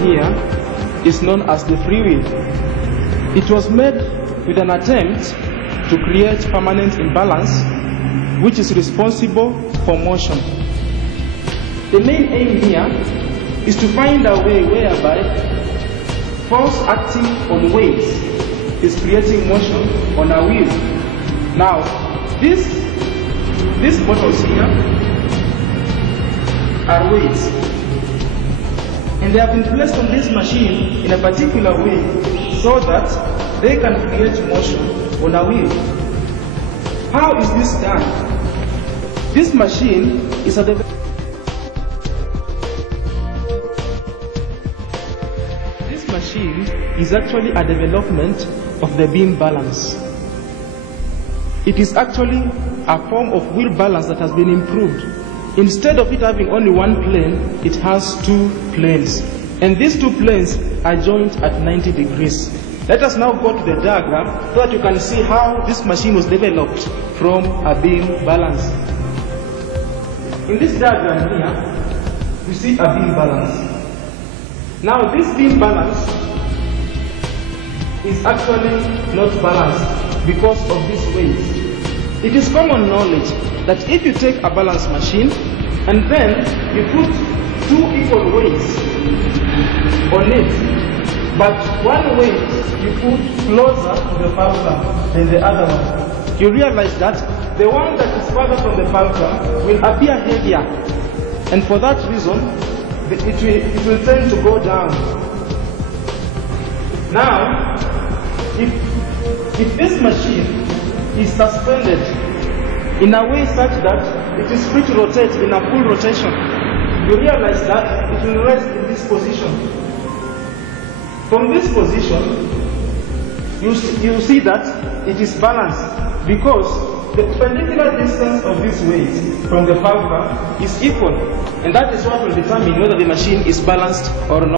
here is known as the free wheel. It was made with an attempt to create permanent imbalance, which is responsible for motion. The main aim here is to find a way whereby force acting on weights is creating motion on a wheel. Now, these bottles here are weights, and they have been placed on this machine in a particular way so that they can create motion on a wheel. How is this done? This machine is a actually a development of the beam balance. It is actually a form of wheel balance that has been improved. Instead of it having only one plane, it has two planes. And these two planes are joined at 90 degrees. Let us now go to the diagram so that you can see how this machine was developed from a beam balance. In this diagram here, you see a beam balance. Now this beam balance is actually not balanced because of this weight. It is common knowledge that if you take a balance machine and then you put two equal weights on it, but one weight you put closer to the fulcrum than the other one, you realize that the one that is further from the fulcrum will appear heavier, and for that reason it will tend to go down. Now, if this machine is suspended in a way such that it is free to rotate in a full rotation, you realize that it will rest in this position. From this position, you see that it is balanced because the perpendicular distance of this weight from the fulcrum is equal, and that is what will determine whether the machine is balanced or not.